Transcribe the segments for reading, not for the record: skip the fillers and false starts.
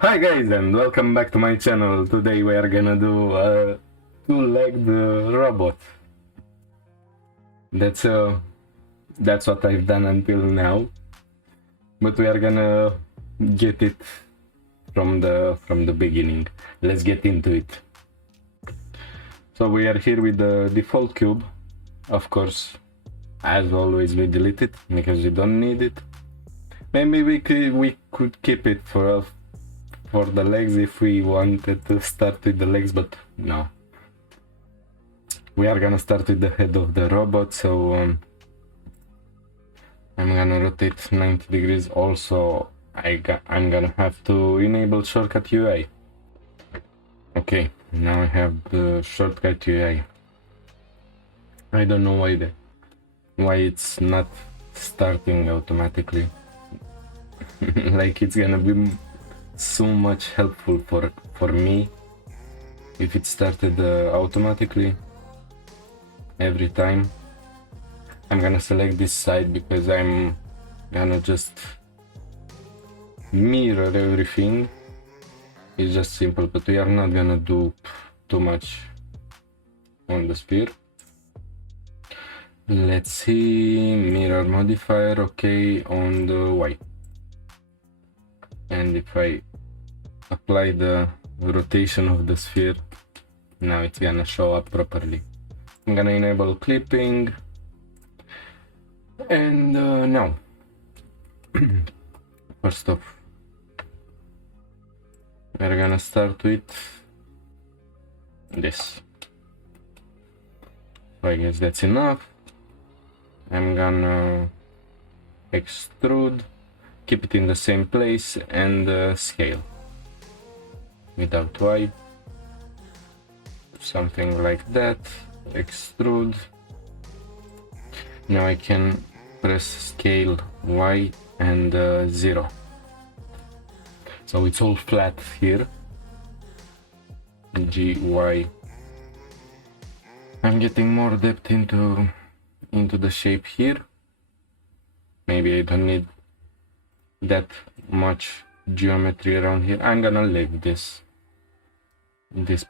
Hi guys and welcome back to my channel. Today we are gonna do a two-legged robot. That's uh that's what I've done until now. But we are gonna get it from the beginning. Let's get into it. So we are here with the default cube. Of course, as always we delete it because we don't need it. Maybe we could keep it for the legs if we wanted to start with the legs, but no. We are gonna start with the head of the robot, so I'm gonna rotate 90 degrees. Also, I'm gonna have to enable shortcut UI. Okay, now I have the shortcut UI. I don't know why it's not starting automatically. Like it's gonna be so much helpful for me if it started automatically every time. I'm gonna select this side because I'm gonna just mirror everything. It's just simple, but we are not gonna do too much on the sphere. Let's see, mirror modifier, okay, on the Y. And if I apply the rotation of the sphere, now it's gonna show up properly. I'm gonna enable clipping, and now first off we're gonna start with this. So I guess that's enough. I'm gonna extrude, keep it in the same place, and scale without Y, something like that. Extrude. Now I can press scale Y and 0, so it's all flat here. GY. I'm getting more depth into the shape here. Maybe I don't need that much geometry around here. I'm gonna leave this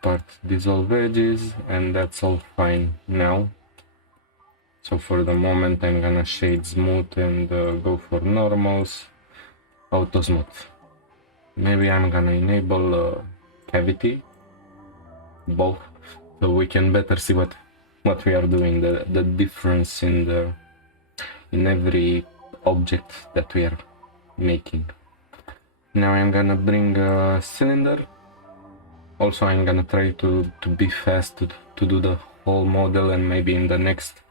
part, dissolve edges, and that's all fine now. So for the moment I'm gonna shade smooth and go for normals, auto smooth. Maybe I'm gonna enable cavity, both, so we can better see what we are doing, the difference in every object that we are making. Now I'm gonna bring a cylinder. Also I'm gonna try to be fast to do the whole model, and maybe in the next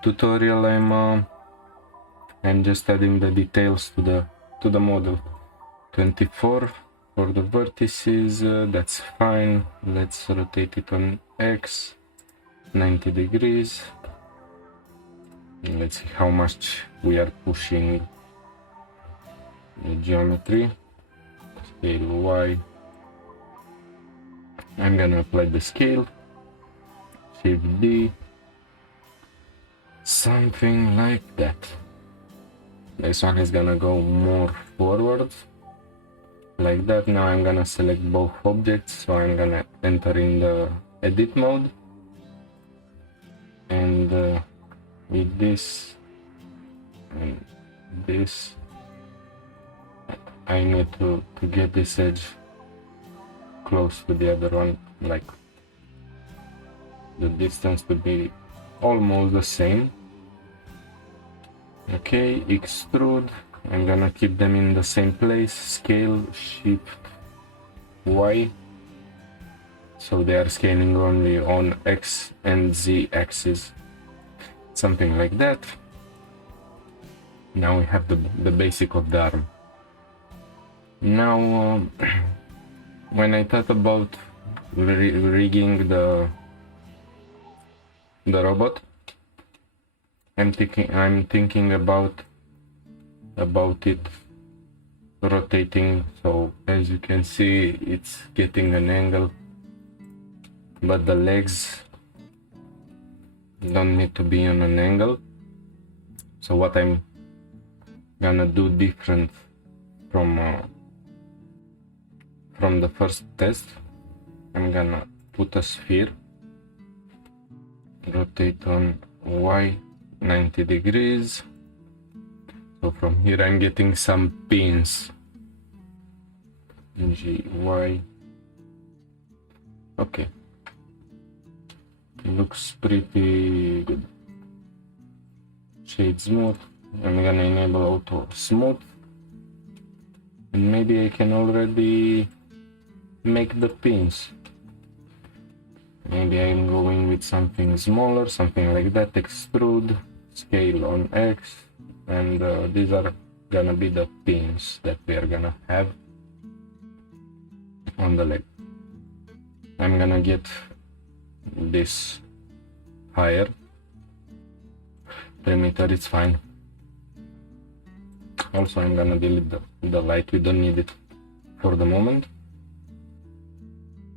tutorial I'm just adding the details to the model. 24 for the vertices, that's fine. Let's rotate it on X 90 degrees. Let's see how much we are pushing the geometry. Scale Y. I'm gonna apply the scale. Shift D. Something like that. This one is gonna go more forward, like that. Now I'm gonna select both objects, so I'm gonna enter in the edit mode, and with this and this, I need to get this edge close to the other one, like the distance to be almost the same. Okay, extrude. I'm gonna keep them in the same place. Scale, shift Y, so they are scaling only on X and Z axis, something like that. Now we have the basic of the arm. Now when I thought about rigging the robot, I'm thinking about it rotating. So as you can see, it's getting an angle, but the legs don't need to be on an angle. So what I'm gonna do different from from the first test, I'm gonna put a sphere, rotate on Y 90 degrees. So from here I'm getting some pins. G, Y. Okay. It looks pretty good. Shade smooth. I'm gonna enable auto smooth. And maybe I can already make the pins. Maybe I'm going with something smaller, something like that. Extrude, scale on X, and these are gonna be the pins that we are gonna have on the leg. I'm gonna get this higher. Perimeter, it's fine. Also, I'm gonna delete the light, we don't need it for the moment.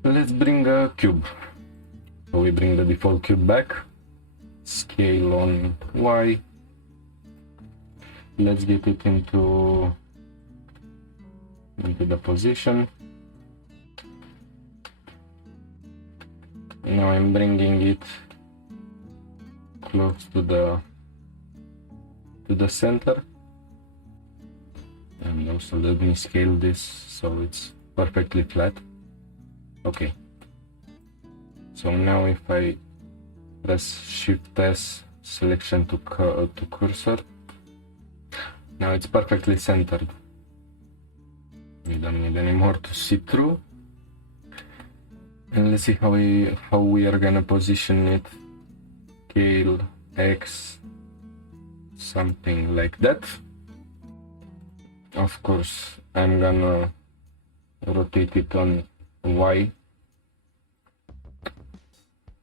Let's bring a cube. So we bring the default cube back, scale on Y. Let's get it into the position. Now I'm bringing it close to the center. And also let me scale this so it's perfectly flat. Okay. So now if I press Shift S, selection to cursor, now it's perfectly centered. We don't need anymore to see through. And let's see how we are gonna position it. Scale X, something like that. Of course, I'm gonna rotate it on Y,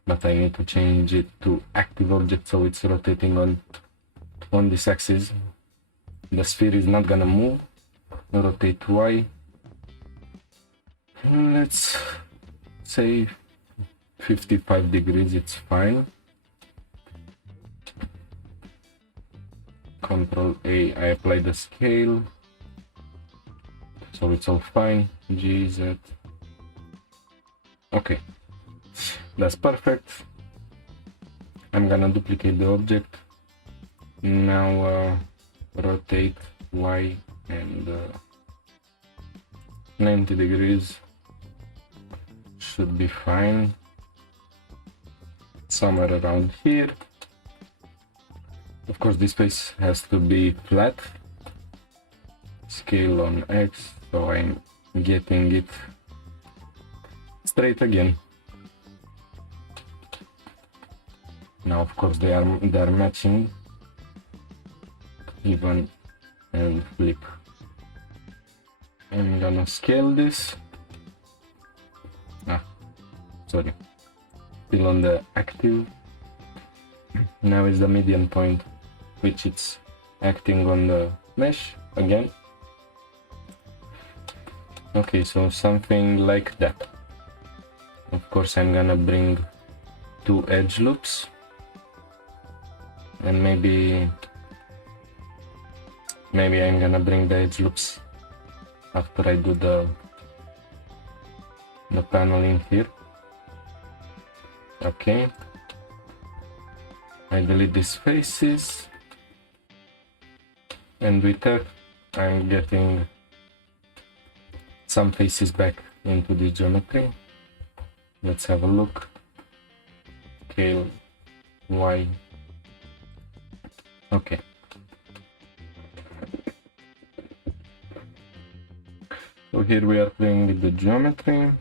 but I need to change it to active object so it's rotating on this axis. The sphere is not gonna move. Rotate Y. Let's say 55 degrees, it's fine. Control A, I apply the scale. So it's all fine. G, Z. Okay. That's perfect. I'm gonna duplicate the object. Now rotate Y and 90 degrees. Should be fine. Somewhere around here. Of course, this face has to be flat. Scale on X, so I'm getting it straight again. Now, of course, they are matching, even and flip. I'm gonna scale this. Sorry, still on the active. Now is the median point, which it's acting on the mesh again. Okay, so something like that. Of course, I'm gonna bring 2 edge loops, and maybe I'm gonna bring the edge loops after I do the paneling here. Okay, I delete these faces, and with F I'm getting some faces back into the geometry. Let's have a look. Scale Y. Okay. So here we are playing with the geometry.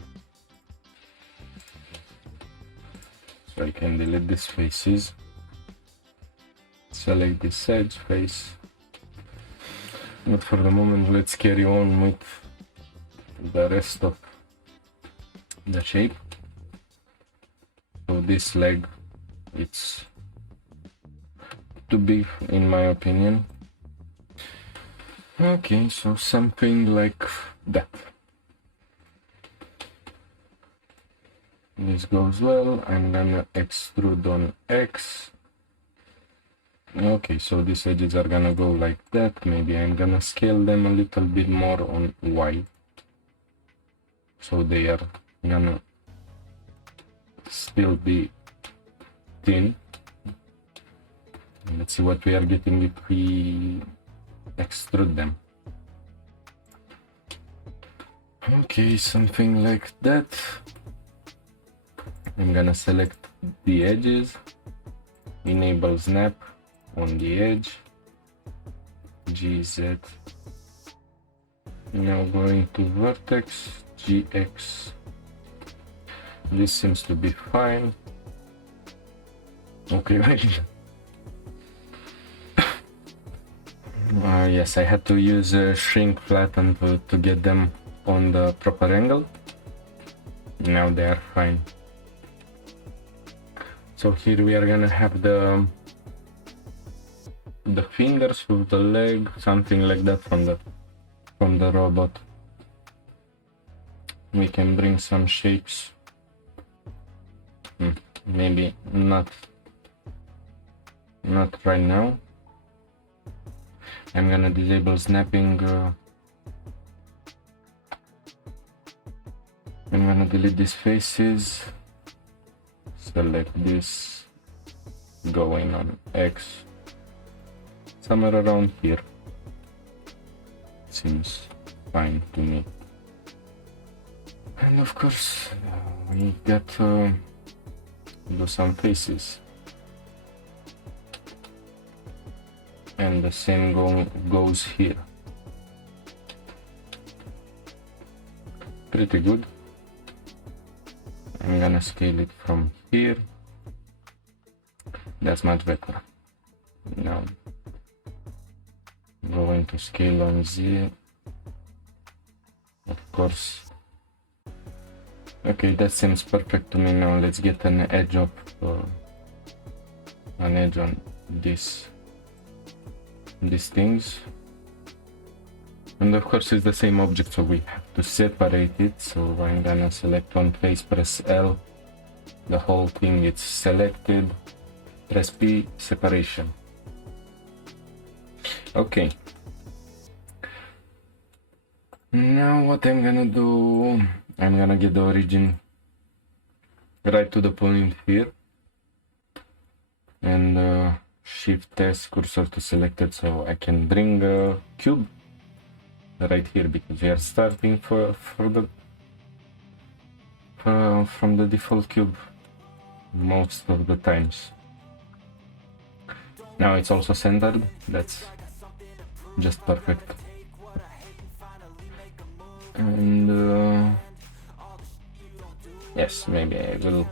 So I can delete these faces. Select this edge face. But for the moment, let's carry on with the rest of the shape. So this leg, it's too big in my opinion. Okay, so something like that. This goes well. I'm gonna extrude on X. Okay, so these edges are gonna go like that. Maybe I'm gonna scale them a little bit more on Y. so they are gonna still be thin. Let's see what we are getting if we extrude them. Okay, something like that. I'm gonna select the edges, enable snap on the edge, GZ. Now going to vertex, GX. This seems to be fine. Okay, right. Yes, I had to use a shrink flatten to get them on the proper angle. Now they are fine. So here we are gonna have the fingers with the leg, something like that from the robot. We can bring some shapes. Maybe not right now. I'm gonna disable snapping. I'm gonna delete these faces. Select this, going on X, somewhere around here. Seems fine to me. And of course, we got to do some faces. And the same goes here. Pretty good. I'm gonna scale it from here. That's much better. Now going to scale on Z. Of course. Okay, that seems perfect to me. Now let's get an edge up, an edge on these things. And of course it's the same object, so we have to separate it. So I'm gonna select one face, press L, the whole thing is selected, press P, separation. Okay. Now what I'm gonna do, I'm gonna get the origin right to the point here, and Shift S cursor to selected, so I can bring a cube right here, because we are starting from the default cube most of the times. Now it's also centered, that's just perfect. And yes, maybe I will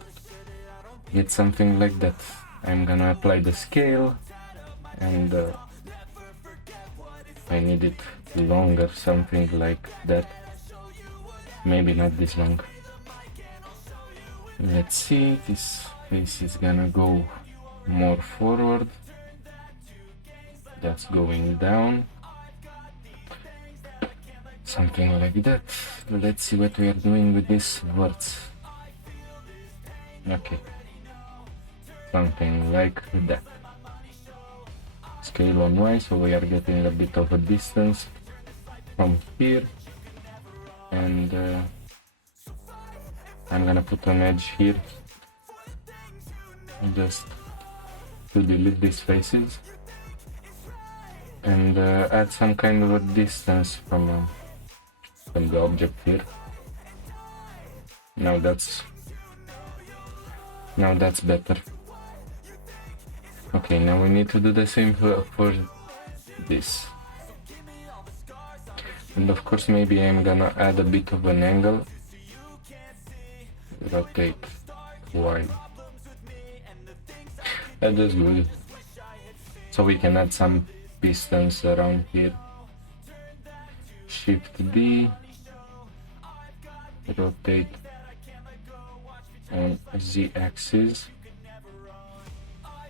get something like that. I'm gonna apply the scale, and I need it longer, something like that. Maybe not this long. Let's see, this face is gonna go more forward. That's going down. Something like that. Let's see what we are doing with these words. Okay. Something like that. Scale on Y, so we are getting a bit of a distance from here. And I'm gonna put an edge here, just to delete these faces, and add some kind of a distance from the object here. Now that's better. Okay, now we need to do the same for this. And of course maybe I'm gonna add a bit of an angle. Rotate Y. That is good. So we can add some pistons around here. Shift D. Rotate on Z axis.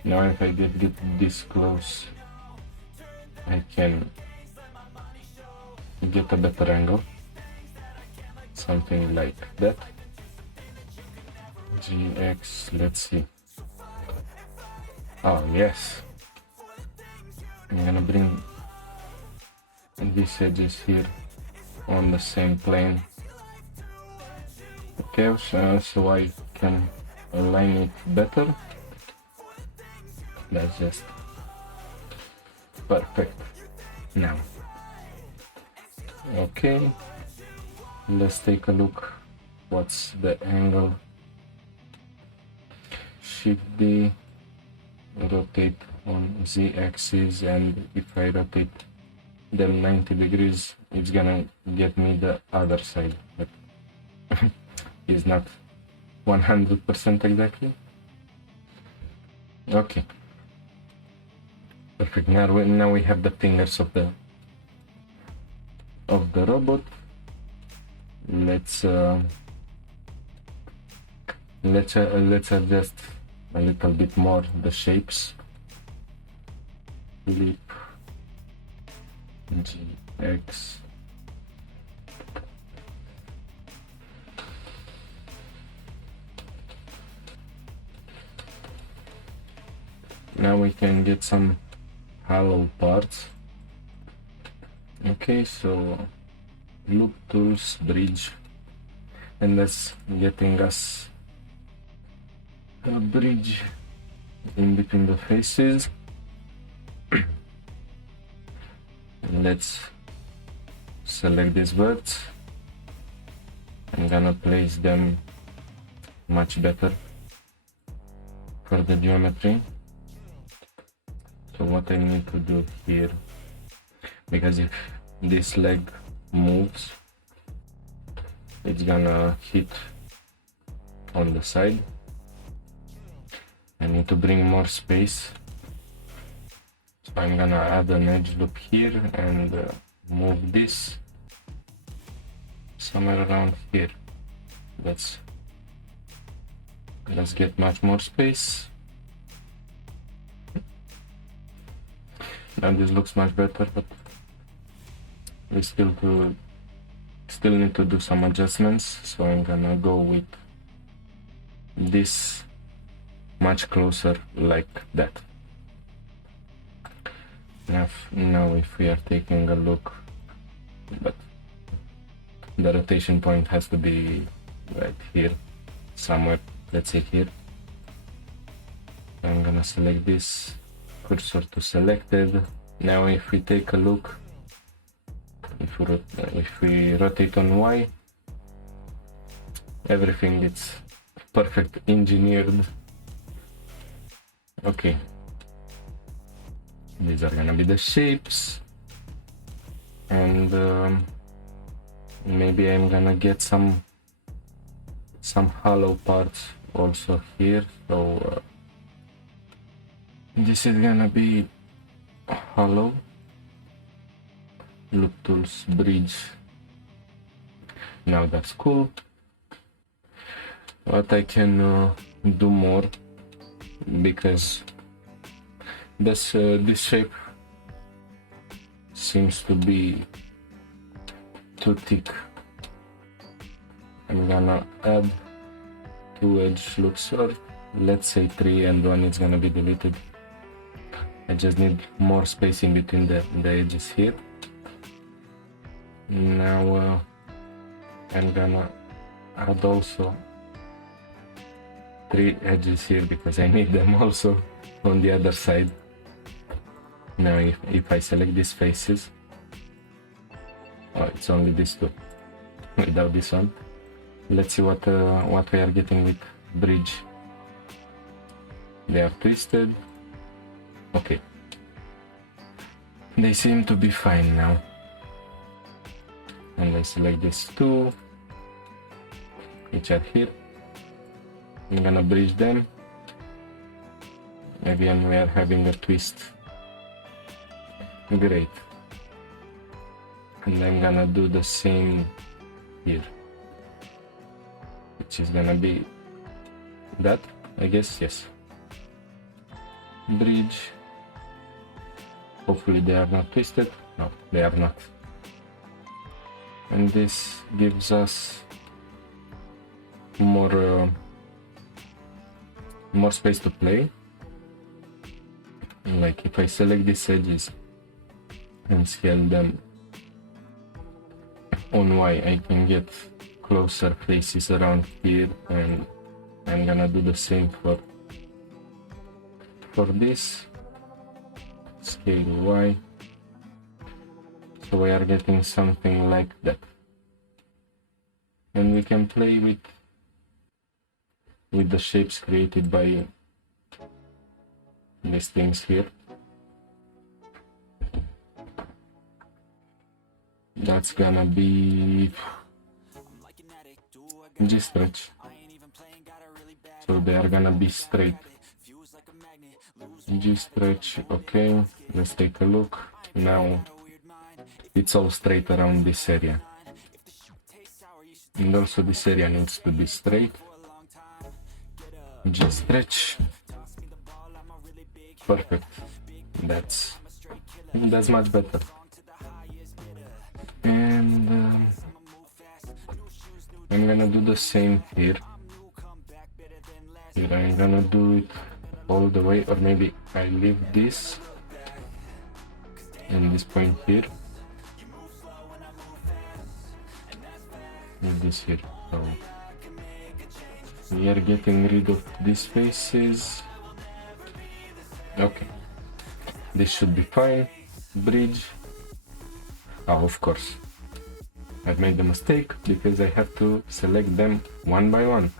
Now if I get this close, I can get a better angle. Something like that. GX, let's see. Oh yes. I'm gonna bring these edges here on the same plane. Okay, so I can align it better. That's just perfect now. Okay, let's take a look. What's the angle? Shift D, rotate on Z axis, and if I rotate them 90 degrees, it's gonna get me the other side, but it's not 100% exactly. Okay, perfect. Now we have the fingers of the robot. Let's adjust a little bit more the shapes. Flip GX. Now we can get some hollow parts. Okay, so loop tools, bridge, and that's getting us a bridge in between the faces. Let's select these words. I'm gonna place them much better for the geometry. So what I need to do here, because if this leg moves, it's gonna hit on the side. I need to bring more space, so I'm gonna add an edge loop here and move this somewhere around here. Let's get much more space. Now this looks much better, but we still need to do some adjustments, so I'm gonna go with this much closer like that. Now if we are taking a look, but the rotation point has to be right here somewhere, let's say here. I'm gonna select this, cursor to selected. Now if we take a look, if we rotate on Y, everything is perfect engineered. Okay, these are gonna be the shapes, and maybe I'm gonna get some hollow parts also here. So this is gonna be hollow. Loop tools, bridge. Now that's cool. What I can do more, because this shape seems to be too thick. I'm gonna add 2 edge loops, or let's say 3, and 1 is gonna be deleted. I just need more space in between the edges here. Now I'm gonna add also 3 edges here, because I need them also on the other side. Now if I select these faces, oh, it's only these 2 without this one. Let's see what we are getting with bridge. They are twisted. Okay, they seem to be fine now. And I select these 2 which are here. I'm gonna bridge them. Again, we are having a twist. Great. And I'm gonna do the same here, which is gonna be that, I guess. Yes. Bridge. Hopefully they are not twisted. No, they are not. And this gives us more space to play. Like if I select these edges and scale them on Y, I can get closer faces around here, and I'm gonna do the same for this. Scale Y. So we are getting something like that. And we can play with the shapes created by these things here. That's gonna be G-stretch. So they are gonna be straight. G-stretch, okay, let's take a look. Now it's all straight around this area. And also this area needs to be straight. G-stretch. Perfect. That's much better. And I'm gonna do the same here. Here I'm gonna do it all the way, or maybe I leave this and this point here. And this here. So we are getting rid of these faces. Okay, this should be fine. Bridge. Oh, of course, I've made the mistake because I have to select them one by one.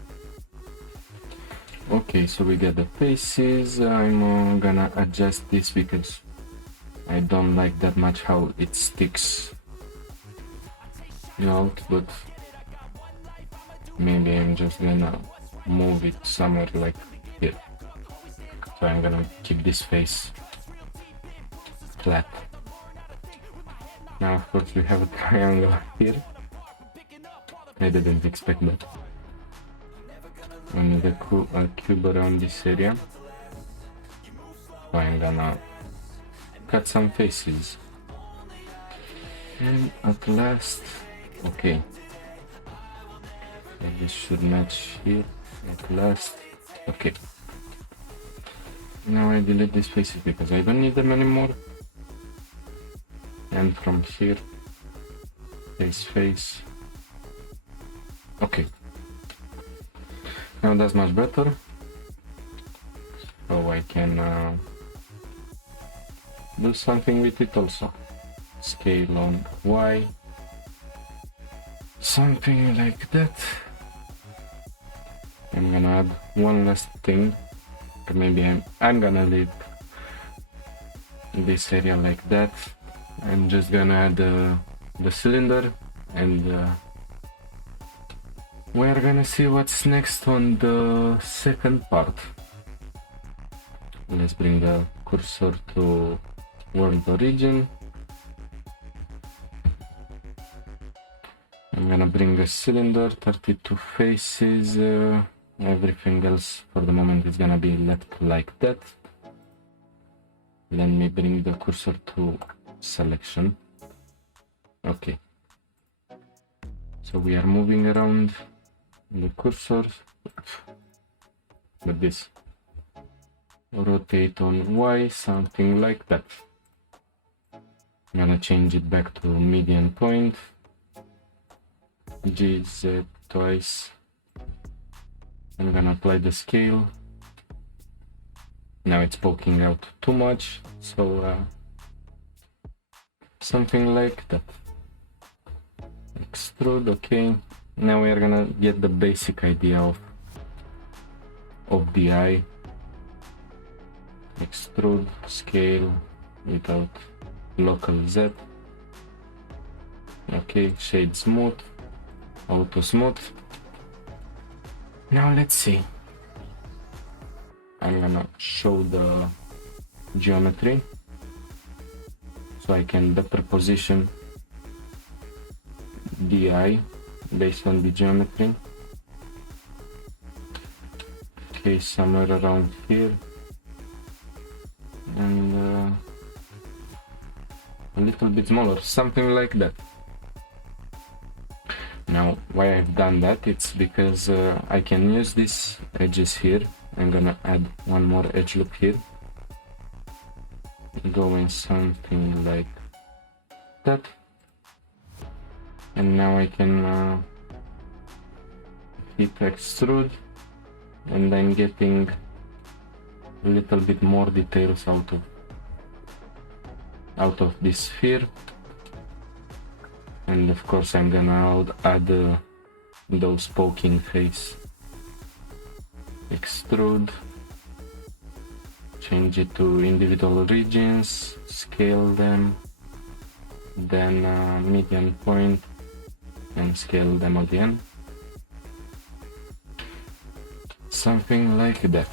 Okay, so we get the faces. I'm gonna adjust this because I don't like that much how it sticks out, but maybe I'm just gonna move it somewhere like here. So I'm gonna keep this face flat. Now of course we have a triangle here. I didn't expect that. We need a cube around this area. So I'm gonna cut some faces. And at last, okay. So this should match here. At last, okay. Now I delete these faces because I don't need them anymore. And from here, face. Okay. Now that's much better. So I can do something with it also. Scale on Y. Something like that. I'm gonna add one last thing. Or maybe I'm gonna leave this area like that. I'm just gonna add the cylinder, and we're gonna see what's next on the second part. Let's bring the cursor to world origin. I'm gonna bring a cylinder, 32 faces. Everything else for the moment is gonna be left like that. Let me bring the cursor to selection. Okay, so we are moving around the cursor with this. Rotate on Y, something like that. I'm gonna change it back to median point. GZ twice. I'm gonna apply the scale. Now it's poking out too much, so something like that. Extrude, okay. Now we are gonna get the basic idea of the eye. Extrude, scale without local Z. Okay, shade smooth, auto smooth. Now let's see. I'm gonna show the geometry so I can better position the eye based on the geometry. Okay, somewhere around here, and a little bit smaller, something like that. Now why I've done that, it's because I can use these edges here. I'm gonna add one more edge loop here, going something like that, and now I can hit extrude, and I'm getting a little bit more details out of this sphere. And of course I'm gonna add those poking face. Extrude, change it to individual regions, scale them, then median point, and scale them again. Something like that.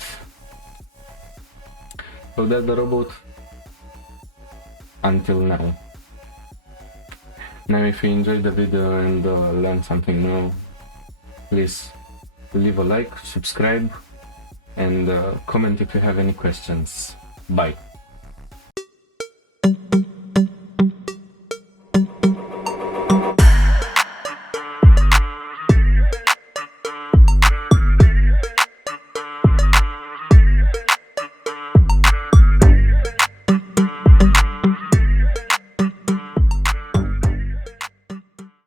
So that's the robot until now. Now if you enjoyed the video and learned something new, please leave a like, subscribe, and comment if you have any questions. Bye.